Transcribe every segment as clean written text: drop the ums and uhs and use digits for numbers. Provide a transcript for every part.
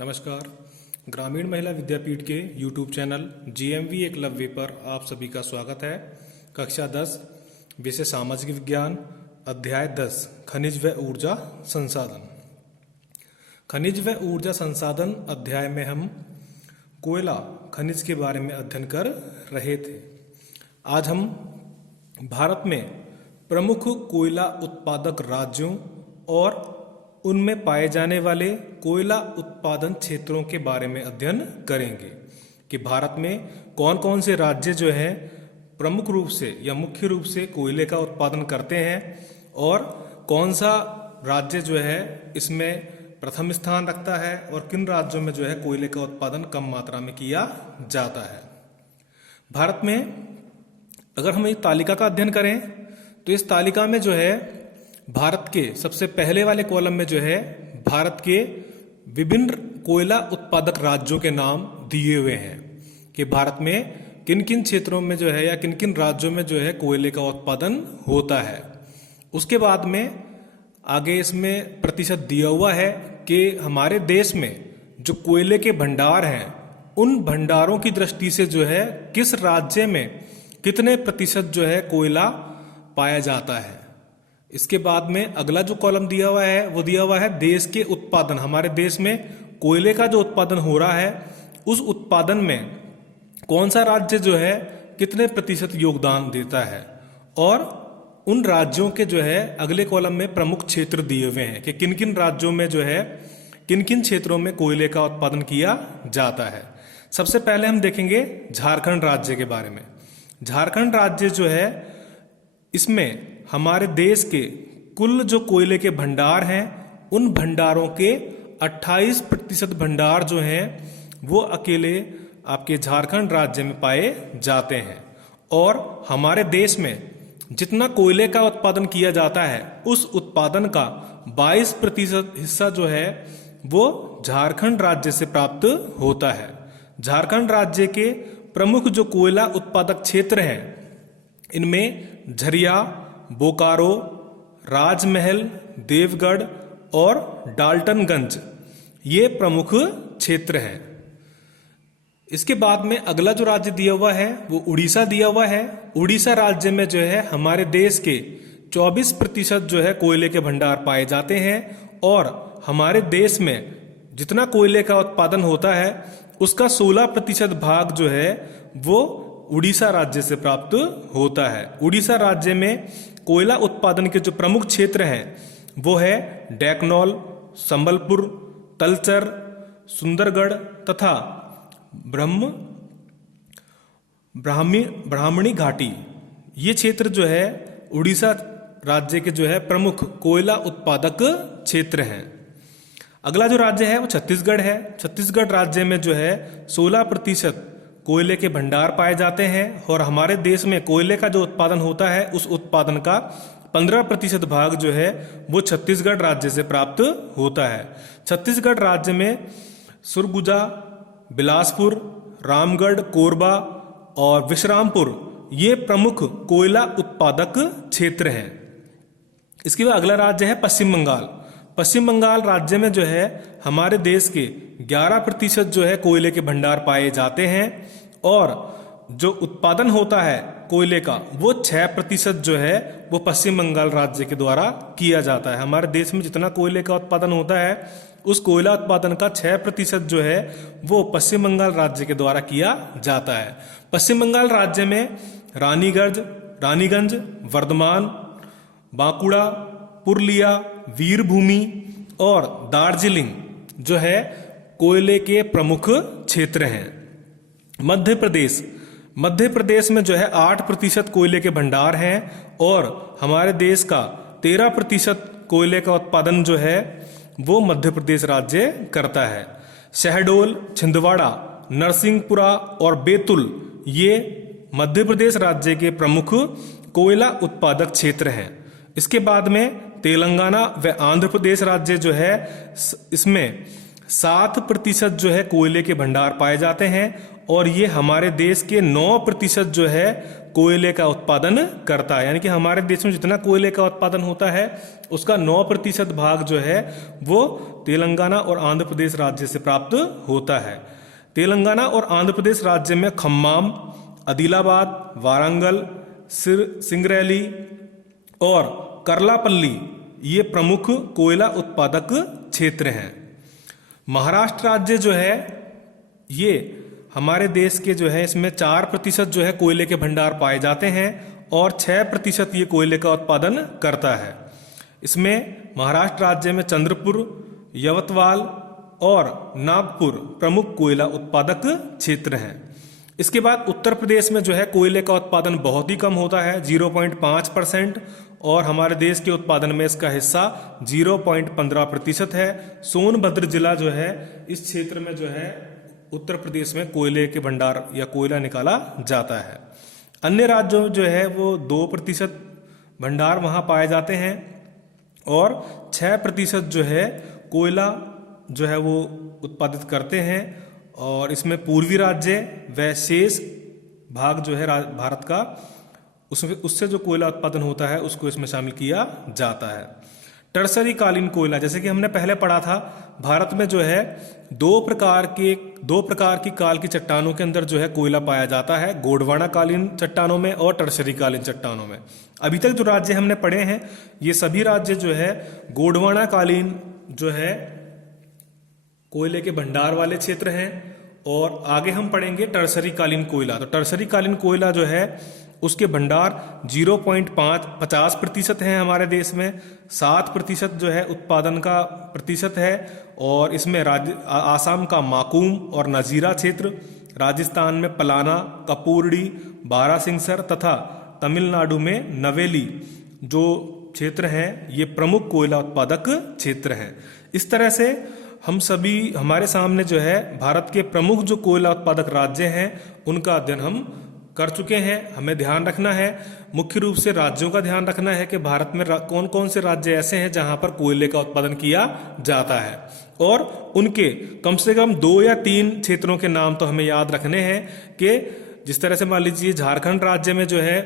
नमस्कार। ग्रामीण महिला विद्यापीठ के यूट्यूब चैनल GMV एकलव्य पर आप सभी का स्वागत है। कक्षा 10 विषय सामाजिक विज्ञान, अध्याय 10 खनिज व ऊर्जा संसाधन। खनिज व ऊर्जा संसाधन अध्याय में हम कोयला खनिज के बारे में अध्ययन कर रहे थे। आज हम भारत में प्रमुख कोयला उत्पादक राज्यों और उनमें पाए जाने वाले कोयला उत्पादन क्षेत्रों के बारे में अध्ययन करेंगे कि भारत में कौन कौन से राज्य जो है प्रमुख रूप से या मुख्य रूप से कोयले का उत्पादन करते हैं और कौन सा राज्य जो है इसमें प्रथम स्थान रखता है और किन राज्यों में जो है कोयले का उत्पादन कम मात्रा में किया जाता है। भारत में अगर हम एक तालिका का अध्ययन करें तो इस तालिका में जो है भारत के सबसे पहले वाले कॉलम में जो है भारत के विभिन्न कोयला उत्पादक राज्यों के नाम दिए हुए हैं कि भारत में किन किन क्षेत्रों में जो है या किन किन राज्यों में जो है कोयले का उत्पादन होता है। उसके बाद में आगे इसमें प्रतिशत दिया हुआ है कि हमारे देश में जो कोयले के भंडार हैं उन भंडारों की दृष्टि से जो है किस राज्य में कितने प्रतिशत जो है कोयला पाया जाता है। इसके बाद में अगला जो कॉलम दिया हुआ है वो दिया हुआ है देश के उत्पादन। हमारे देश में कोयले का जो उत्पादन हो रहा है उस उत्पादन में कौन सा राज्य जो है कितने प्रतिशत योगदान देता है और उन राज्यों के जो है अगले कॉलम में प्रमुख क्षेत्र दिए हुए हैं कि किन किन राज्यों में जो है किन किन क्षेत्रों में कोयले का उत्पादन किया जाता है। सबसे पहले हम देखेंगे झारखंड राज्य के बारे में। झारखंड राज्य जो है इसमें हमारे देश के कुल जो कोयले के भंडार हैं उन भंडारों के 28% भंडार जो हैं वो अकेले आपके झारखंड राज्य में पाए जाते हैं और हमारे देश में जितना कोयले का उत्पादन किया जाता है उस उत्पादन का 22% हिस्सा जो है वो झारखंड राज्य से प्राप्त होता है। झारखंड राज्य के प्रमुख जो कोयला उत्पादक क्षेत्र हैं इनमें झरिया, बोकारो, राजमहल, देवगढ़ और डाल्टनगंज ये प्रमुख क्षेत्र हैं। इसके बाद में अगला जो राज्य दिया हुआ है वो उड़ीसा दिया हुआ है। उड़ीसा राज्य में जो है हमारे देश के 24% जो है कोयले के भंडार पाए जाते हैं और हमारे देश में जितना कोयले का उत्पादन होता है उसका 16% भाग जो है वो उड़ीसा राज्य से प्राप्त होता है। उड़ीसा राज्य में कोयला उत्पादन के जो प्रमुख क्षेत्र हैं वो है डेकनौल, संबलपुर, तलचर, सुंदरगढ़ तथा ब्राह्मणी घाटी। ये क्षेत्र जो है उड़ीसा राज्य के जो है प्रमुख कोयला उत्पादक क्षेत्र हैं। अगला जो राज्य है वो छत्तीसगढ़ है। छत्तीसगढ़ राज्य में जो है 16% कोयले के भंडार पाए जाते हैं और हमारे देश में कोयले का जो उत्पादन होता है उस उत्पादन का 15% भाग जो है वो छत्तीसगढ़ राज्य से प्राप्त होता है। छत्तीसगढ़ राज्य में सुरगुजा, बिलासपुर, रामगढ़, कोरबा और विश्रामपुर ये प्रमुख कोयला उत्पादक क्षेत्र हैं। इसके बाद अगला राज्य है पश्चिम बंगाल। पश्चिम बंगाल राज्य में जो है हमारे देश के 11% जो है कोयले के भंडार पाए जाते हैं और जो उत्पादन होता है कोयले का वो 6% जो है वो पश्चिम बंगाल राज्य के द्वारा किया जाता है। हमारे देश में जितना कोयले का उत्पादन होता है उस कोयला उत्पादन का 6% जो है वो पश्चिम बंगाल राज्य के द्वारा किया जाता है। पश्चिम बंगाल राज्य में रानीगंज, वर्धमान, बांकुड़ा, पुरुलिया, वीरभूमि और दार्जिलिंग जो है कोयले के प्रमुख क्षेत्र हैं। मध्य प्रदेश में जो है 8% कोयले के भंडार हैं और हमारे देश का 13% कोयले का उत्पादन जो है वो मध्य प्रदेश राज्य करता है। शहडोल, छिंदवाड़ा, नरसिंहपुरा और बैतूल ये मध्य प्रदेश राज्य के प्रमुख कोयला उत्पादक क्षेत्र हैं। इसके बाद में तेलंगाना व आंध्र प्रदेश राज्य जो है इसमें 7% जो है कोयले के भंडार पाए जाते हैं और ये हमारे देश के 9% जो है कोयले का उत्पादन करता है। यानी कि हमारे देश में जितना कोयले का उत्पादन होता है उसका 9% भाग जो है वो तेलंगाना और आंध्र प्रदेश राज्य से प्राप्त होता है। तेलंगाना और आंध्र प्रदेश राज्य में खम्माम, आदिलाबाद, वारंगल, सिंगरैली और करलापल्ली ये प्रमुख कोयला उत्पादक क्षेत्र हैं। महाराष्ट्र राज्य जो है ये हमारे देश के जो है इसमें 4% जो है कोयले के भंडार पाए जाते हैं और 6% ये कोयले का उत्पादन करता है। इसमें महाराष्ट्र राज्य में चंद्रपुर, यवतमाल और नागपुर प्रमुख कोयला उत्पादक क्षेत्र हैं। इसके बाद उत्तर प्रदेश में जो है कोयले का उत्पादन बहुत ही कम होता है, 0.5%, और हमारे देश के उत्पादन में इसका हिस्सा 0.15% है। सोनभद्र जिला जो है इस क्षेत्र में जो है उत्तर प्रदेश में कोयले के भंडार या कोयला निकाला जाता है। अन्य राज्यों में जो है वो 2% भंडार वहाँ पाए जाते हैं और 6% जो है कोयला जो है वो उत्पादित करते हैं। और इसमें पूर्वी राज्य व शेष भाग जो है भारत का उससे जो कोयला उत्पादन होता है उसको इसमें शामिल किया जाता है। टर्सरी कालीन कोयला, जैसे कि हमने पहले पढ़ा था, भारत में जो है दो प्रकार की काल की चट्टानों के अंदर जो है कोयला पाया जाता है, गोंडवाना कालीन चट्टानों में और टर्सरी कालीन चट्टानों में। अभी तक जो राज्य हमने पढ़े हैं ये सभी राज्य जो है गोंडवाना कालीन जो है कोयले के भंडार वाले क्षेत्र हैं। और आगे हम पढ़ेंगे टर्सरी कालीन कोयला। तो टर्सरी कालीन कोयला जो है उसके भंडार 0.50% हैं हमारे देश में, 7% जो है उत्पादन का प्रतिशत है। और इसमें आसाम का माकूम और नजीरा क्षेत्र, राजस्थान में पलाना, कपूरडी, बारासिंगसर तथा तमिलनाडु में नवेली जो क्षेत्र हैं ये प्रमुख कोयला उत्पादक क्षेत्र हैं। इस तरह से हमारे सामने जो है भारत के प्रमुख जो कोयला उत्पादक राज्य हैं उनका अध्ययन हम कर चुके हैं। हमें ध्यान रखना है, मुख्य रूप से राज्यों का ध्यान रखना है कि भारत में कौन कौन से राज्य ऐसे हैं जहां पर कोयले का उत्पादन किया जाता है और उनके कम से कम 2 या 3 क्षेत्रों के नाम तो हमें याद रखने हैं। कि जिस तरह से मान लीजिए झारखंड राज्य में जो है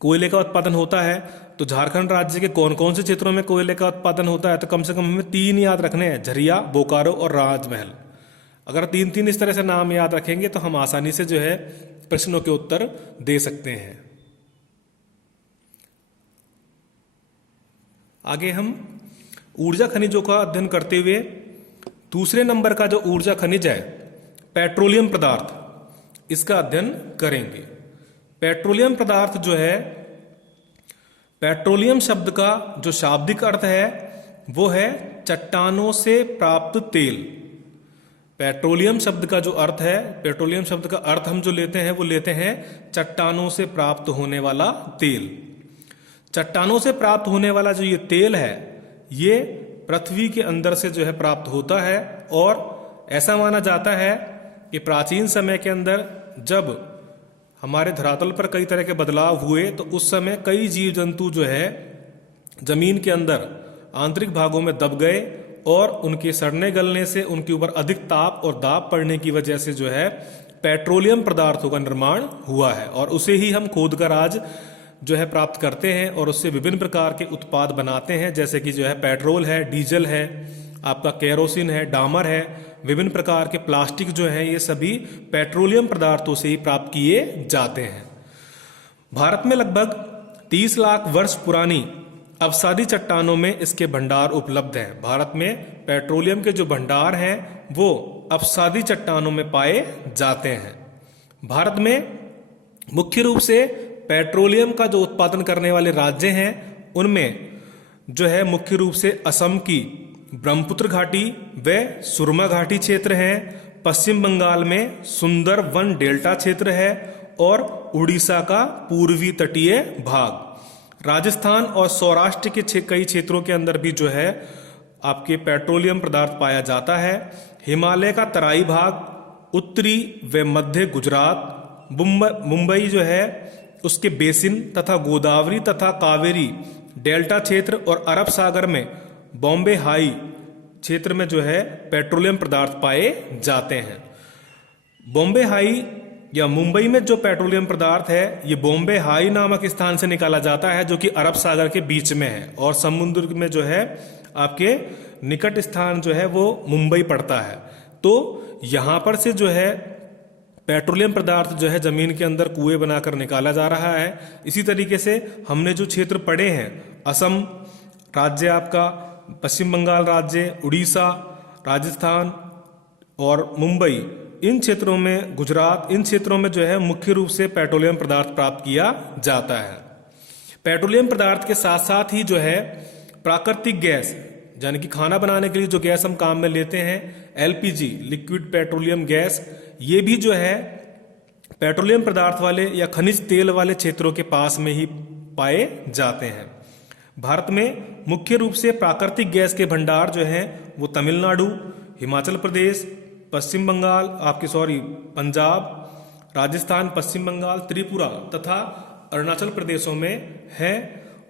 कोयले का उत्पादन होता है, तो झारखंड राज्य के कौन कौन से क्षेत्रों में कोयले का उत्पादन होता है, तो कम से कम हमें 3 याद रखने हैं, झरिया, बोकारो और राजमहल। अगर 3-3 इस तरह से नाम याद रखेंगे तो हम आसानी से जो है प्रश्नों के उत्तर दे सकते हैं। आगे हम ऊर्जा खनिजों का अध्ययन करते हुए दूसरे नंबर का जो ऊर्जा खनिज है पेट्रोलियम पदार्थ, इसका अध्ययन करेंगे। पेट्रोलियम पदार्थ जो है, पेट्रोलियम शब्द का जो शाब्दिक अर्थ है वो है चट्टानों से प्राप्त तेल। पेट्रोलियम शब्द का जो अर्थ है, पेट्रोलियम शब्द का अर्थ हम जो लेते हैं वो लेते हैं चट्टानों से प्राप्त होने वाला तेल। चट्टानों से प्राप्त होने वाला जो ये तेल है ये पृथ्वी के अंदर से जो है प्राप्त होता है। और ऐसा माना जाता है कि प्राचीन समय के अंदर जब हमारे धरातल पर कई तरह के बदलाव हुए तो उस समय कई जीव जंतु जो है जमीन के अंदर आंतरिक भागों में दब गए और उनके सड़ने गलने से उनके ऊपर अधिक ताप और दाब पड़ने की वजह से जो है पेट्रोलियम पदार्थों का निर्माण हुआ है। और उसे ही हम खोदकर आज जो है प्राप्त करते हैं और उससे विभिन्न प्रकार के उत्पाद बनाते हैं, जैसे कि जो है पेट्रोल है, डीजल है, आपका केरोसिन है, डामर है, विभिन्न प्रकार के प्लास्टिक जो है ये सभी पेट्रोलियम पदार्थों से ही प्राप्त किए जाते हैं। भारत में लगभग 30 लाख वर्ष पुरानी अवसादी चट्टानों में इसके भंडार उपलब्ध हैं। भारत में पेट्रोलियम के जो भंडार हैं वो अवसादी चट्टानों में पाए जाते हैं। भारत में मुख्य रूप से पेट्रोलियम का जो उत्पादन करने वाले राज्य हैं उनमें जो है मुख्य रूप से असम की ब्रह्मपुत्र घाटी व सुरमा घाटी क्षेत्र है, पश्चिम बंगाल में सुंदरवन डेल्टा क्षेत्र है और उड़ीसा का पूर्वी तटीय भाग। राजस्थान और सौराष्ट्र के कई क्षेत्रों के अंदर भी जो है आपके पेट्रोलियम पदार्थ पाया जाता है। हिमालय का तराई भाग, उत्तरी व मध्य गुजरात, मुंबई जो है उसके बेसिन तथा गोदावरी तथा कावेरी डेल्टा क्षेत्र और अरब सागर में बॉम्बे हाई क्षेत्र में जो है पेट्रोलियम पदार्थ पाए जाते हैं। बॉम्बे हाई या मुंबई में जो पेट्रोलियम पदार्थ है ये बॉम्बे हाई नामक स्थान से निकाला जाता है, जो कि अरब सागर के बीच में है, और समुद्र में जो है आपके निकट स्थान जो है वो मुंबई पड़ता है। तो यहां पर से जो है पेट्रोलियम पदार्थ जो है जमीन के अंदर कुएं बनाकर निकाला जा रहा है। इसी तरीके से हमने जो क्षेत्र पढ़े हैं, असम राज्य आपका, पश्चिम बंगाल राज्य, उड़ीसा, राजस्थान और मुंबई, इन क्षेत्रों में, गुजरात, इन क्षेत्रों में जो है मुख्य रूप से पेट्रोलियम पदार्थ प्राप्त किया जाता है। पेट्रोलियम पदार्थ के साथ साथ ही जो है प्राकृतिक गैस, यानी कि खाना बनाने के लिए जो गैस हम काम में लेते हैं, एलपीजी, लिक्विड पेट्रोलियम गैस, ये भी जो है पेट्रोलियम पदार्थ वाले या खनिज तेल वाले क्षेत्रों के पास में ही पाए जाते हैं। भारत में मुख्य रूप से प्राकृतिक गैस के भंडार जो हैं वो तमिलनाडु, हिमाचल प्रदेश, पश्चिम बंगाल, पंजाब, राजस्थान, पश्चिम बंगाल, त्रिपुरा तथा अरुणाचल प्रदेशों में है।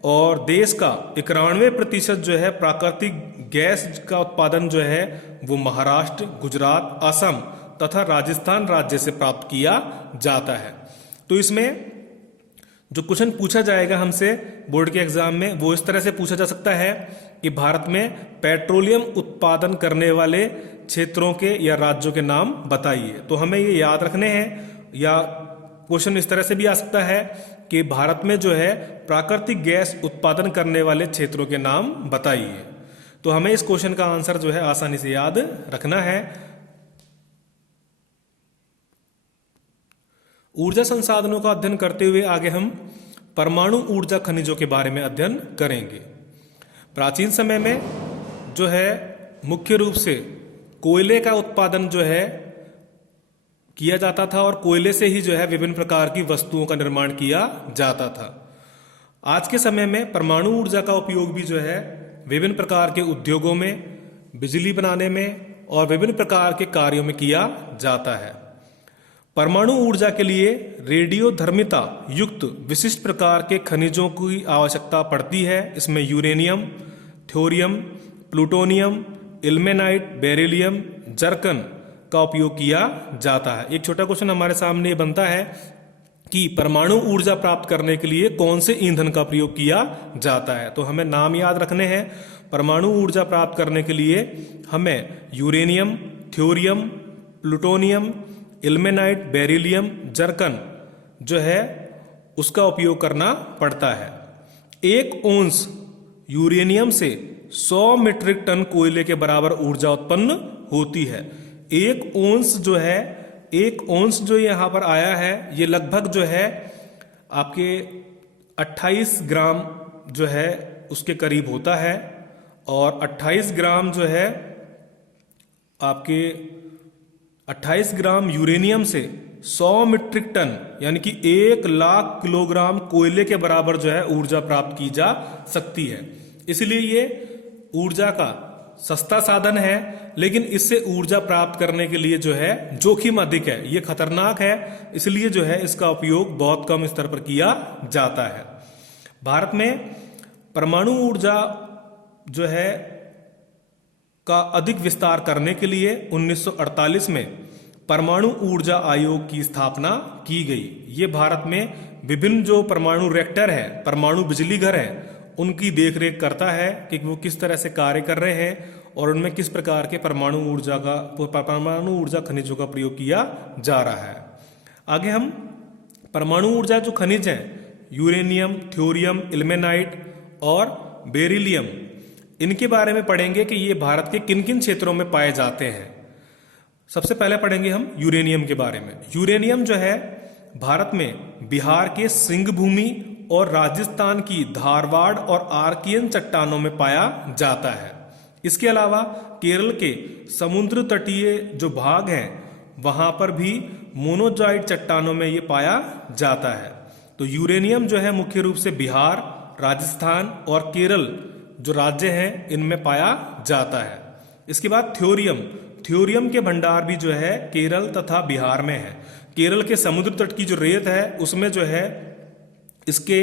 और देश का 91% जो है प्राकृतिक गैस का उत्पादन जो है वो महाराष्ट्र, गुजरात, असम तथा राजस्थान राज्य से प्राप्त किया जाता है। तो इसमें जो क्वेश्चन पूछा जाएगा हमसे बोर्ड के एग्जाम में, वो इस तरह से पूछा जा सकता है कि भारत में पेट्रोलियम उत्पादन करने वाले क्षेत्रों के या राज्यों के नाम बताइए। तो हमें ये याद रखने हैं, या क्वेश्चन इस तरह से भी आ सकता है कि भारत में जो है प्राकृतिक गैस उत्पादन करने वाले क्षेत्रों के नाम बताइए। तो हमें इस क्वेश्चन का आंसर जो है आसानी से याद रखना है। ऊर्जा संसाधनों का अध्ययन करते हुए आगे हम परमाणु ऊर्जा खनिजों के बारे में अध्ययन करेंगे। प्राचीन समय में जो है मुख्य रूप से कोयले का उत्पादन जो है किया जाता था, और कोयले से ही जो है विभिन्न प्रकार की वस्तुओं का निर्माण किया जाता था। आज के समय में परमाणु ऊर्जा का उपयोग भी जो है विभिन्न प्रकार के उद्योगों में, बिजली बनाने में और विभिन्न प्रकार के कार्यों में किया जाता है। परमाणु ऊर्जा के लिए रेडियोधर्मिता युक्त विशिष्ट प्रकार के खनिजों की आवश्यकता पड़ती है। इसमें uranium, thorium, plutonium, ilmenite, beryllium, zircon का उपयोग किया जाता है। एक छोटा क्वेश्चन हमारे सामने बनता है कि परमाणु ऊर्जा प्राप्त करने के लिए कौन से ईंधन का प्रयोग किया जाता है। तो हमें नाम याद रखने हैं। परमाणु ऊर्जा प्राप्त करने के लिए हमें uranium, thorium, plutonium, ilmenite, beryllium, zircon जो है उसका उपयोग करना पड़ता है। 1 औंस यूरेनियम से 100 मीट्रिक टन कोयले के बराबर ऊर्जा उत्पन्न होती है। 1 औंस जो है, 1 औंस जो यहां पर आया है, ये लगभग जो है आपके 28 ग्राम जो है उसके करीब होता है। और 28 ग्राम जो है आपके 28 ग्राम यूरेनियम से 100 मीट्रिक टन यानी कि 1 लाख किलोग्राम कोयले के बराबर जो है ऊर्जा प्राप्त की जा सकती है। इसलिए ये ऊर्जा का सस्ता साधन है, लेकिन इससे ऊर्जा प्राप्त करने के लिए जो है जोखिम अधिक है, ये खतरनाक है। इसलिए जो है इसका उपयोग बहुत कम स्तर पर किया जाता है। भारत में परमाणु ऊर्जा जो है का अधिक विस्तार करने के लिए 1948 में परमाणु ऊर्जा आयोग की स्थापना की गई। ये भारत में विभिन्न जो परमाणु रिएक्टर है, परमाणु बिजली घर है, उनकी देखरेख करता है कि वो किस तरह से कार्य कर रहे हैं और उनमें किस प्रकार के परमाणु ऊर्जा खनिजों का प्रयोग किया जा रहा है। आगे हम परमाणु ऊर्जा जो खनिज हैं, यूरेनियम, थोरियम, इल्मेनाइट और बेरिलियम, इनके बारे में पढ़ेंगे कि ये भारत के किन किन क्षेत्रों में पाए जाते हैं। सबसे पहले पढ़ेंगे हम यूरेनियम के बारे में। यूरेनियम जो है भारत में बिहार के सिंहभूमि और राजस्थान की धारवाड़ और आर्कियन चट्टानों में पाया जाता है। इसके अलावा केरल के समुद्र तटीय जो भाग हैं वहां पर भी मोनोजाइट चट्टानों में ये पाया जाता है। तो यूरेनियम जो है मुख्य रूप से बिहार, राजस्थान और केरल जो राज्य हैं इनमें पाया जाता है। इसके बाद थ्योरियम के भंडार भी जो है केरल तथा बिहार में है। केरल के समुद्र तट की जो रेत है उसमें जो है इसके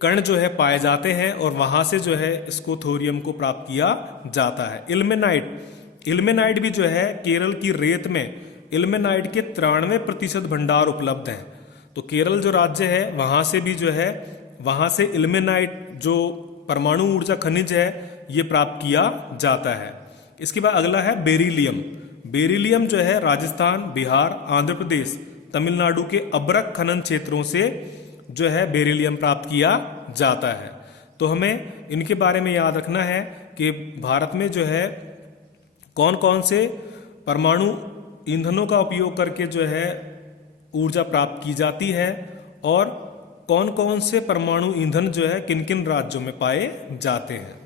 कण जो है पाए जाते हैं और वहां से जो है इसको थोरियम को प्राप्त किया जाता है। इल्मेनाइट भी जो है केरल की रेत में इल्मेनाइट के 93% भंडार उपलब्ध हैं। तो केरल जो राज्य है वहां से भी जो है वहां से इल्मेनाइट जो परमाणु ऊर्जा खनिज है ये प्राप्त किया जाता है। इसके बाद अगला है बेरिलियम। बेरिलियम जो है राजस्थान, बिहार, आंध्र प्रदेश, तमिलनाडु के अब्रक खनन क्षेत्रों से जो है बेरिलियम प्राप्त किया जाता है। तो हमें इनके बारे में याद रखना है कि भारत में जो है कौन कौन से परमाणु ईंधनों का उपयोग करके जो है ऊर्जा प्राप्त की जाती है और कौन कौन से परमाणु ईंधन जो है किन किन राज्यों में पाए जाते हैं।